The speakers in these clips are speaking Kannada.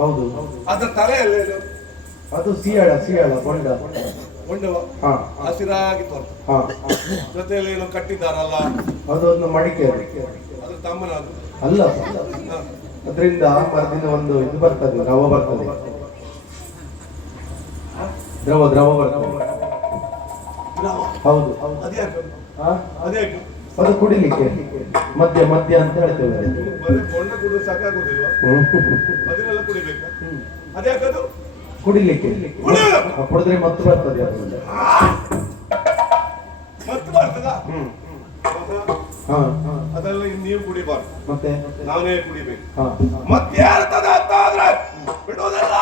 ಹೌದು. ಅದರ ತಲೆ ಎಲ್ಲೇನು ಅದು ಸಿಯಾಳ ಸಿಯಾಳ ಕೊಂಡ. ಹೊಂಡವ ಹಾ. ಹಸಿರಾಗಿ ತೋರ್ತ. ಹಾ. ಜೊತೆಯಲ್ಲಿ ಏನೋ ಕಟ್ಟಿದ್ದಾರಲ್ಲ? ಅದೊಂದು ಮಡಿಕೆ. ಅದ್ರ ತಮ್ಮನ ಅದು. ಅಲ್ಲ. ಅದರಿಂದ ಮರದಿಂದ ಒಂದು ಇದು ಬರ್ತದೆ ದ್ರವ ಬರ್ತದೆ. ದ್ರವ ದ್ರವ ಬರ್ತದೆ. ಹೌದು? ಅದ್ಯಾಕೆ ಅದು ಕುಡಿಲಿಕ್ಕೆ. ಮದ್ಯ ಮದ್ಯ ಅಂತ ಹೇಳ್ತೇವೆ. ಅದನ್ನೆಲ್ಲ ಕುಡಿಬೇಕಾ. ಅದ್ಯಾಕದು ಕುಡಿಲಿಕ್ಕೆ. ಕುಡಿದ್ರೆ ಮತ್ತು ಬರ್ತದೆ ಅದರಿಂದ ಮತ್ತೆ ಬರ್ತದ? ಹ್ಮ್. ಹಾ ಹಾ. ಅದೆಲ್ಲ ಇನ್ನು ನೀವು ಕುಡಿಬಾರ್ದು. ಮತ್ತೆ? ನಾನೇ ಕುಡಿಬೇಕು. ಮತ್ತೆ ಯಾರ್ತದ ಅಂತ ಆದ್ರೆ ಬಿಡುವುದಿಲ್ಲ.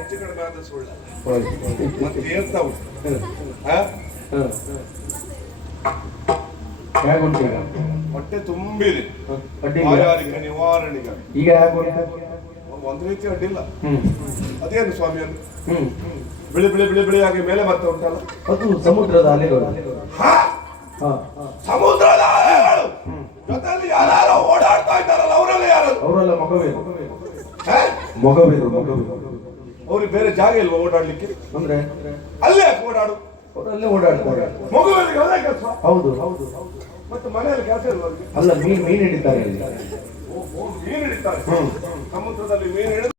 ಹೆಚ್ಚು ಕಡಿಮೆ ಆದ ಸುಳ್ಳ ಮತ್ತೆ ಏರ್ತಾ ಉಂಟು ಹಾ? ಹೇಗುಂಟು ಈಗ ಹೊಟ್ಟೆ ತುಂಬಿದೆ. ಅಡ್ಡಿ ಇಲ್ಲ. ನಿವಾರಣೆಗೆ. ಈಗ ಹೇಗುಂಟು? ಒಂದು ರೀತಿ ಅಡ್ಡಿಲ್ಲ. ಹ್ಮ್. ಅದೇನು ಸ್ವಾಮಿ ಅದು? ಹ್ಮ್. ಬಿಳಿ ಬಿಳಿ ಬಿಳಿ ಬಿಳಿ ಆಗಿ ಮೇಲೆ ಬರ್ತಾ ಉಂಟಲ್ಲ? ಅದು ಸಮುದ್ರದ ಅಲೆಗಳು. ಹಾ? ಹಾ. ಸಮುದ್ರದ ಅಲೆಗಳು! ಜೊತೆಯಲ್ಲಿ ಯಾರು ಓಡಾಡ್ತಾ ಇದ್ದಾರಲ್ಲ ಅವರೆಲ್ಲ ಯಾರು ಅವರೆಲ್ಲ ಮಗವೇ ಹಾ? ಮಗವೇರು ಮಗವೇರು ಅವ್ರಿಗೆ ಬೇರೆ ಜಾಗ ಇಲ್ವಾ ಓಡಾಡ್ಲಿಕ್ಕೆ? ಅಂದ್ರೆ? ಅಲ್ಲೇ ಓಡಾಡು? ಅವರಲ್ಲೇ ಓಡಾಡ್ತಾರೆ. ಮಗುವಿಗೆ ಅಲ್ಲೇ ಕೆಲಸ. ಹೌದು ಹೌದು. ಮತ್ತೆ ಮನೆಯಲ್ಲಿ ಕೆಲಸ ಇಲ್ವಾ ಅವ್ರಿಗೆ? ಅಲ್ಲ ಮೀನ್ ಮೀನ್ ಹಿಡಿತಾರೆ ಅಲ್ಲಿ. ಮೀನು ಹಿಡಿತಾರೆ. ಸಮುದ್ರದಲ್ಲಿ ಮೀನ್ ಹಿಡಿದು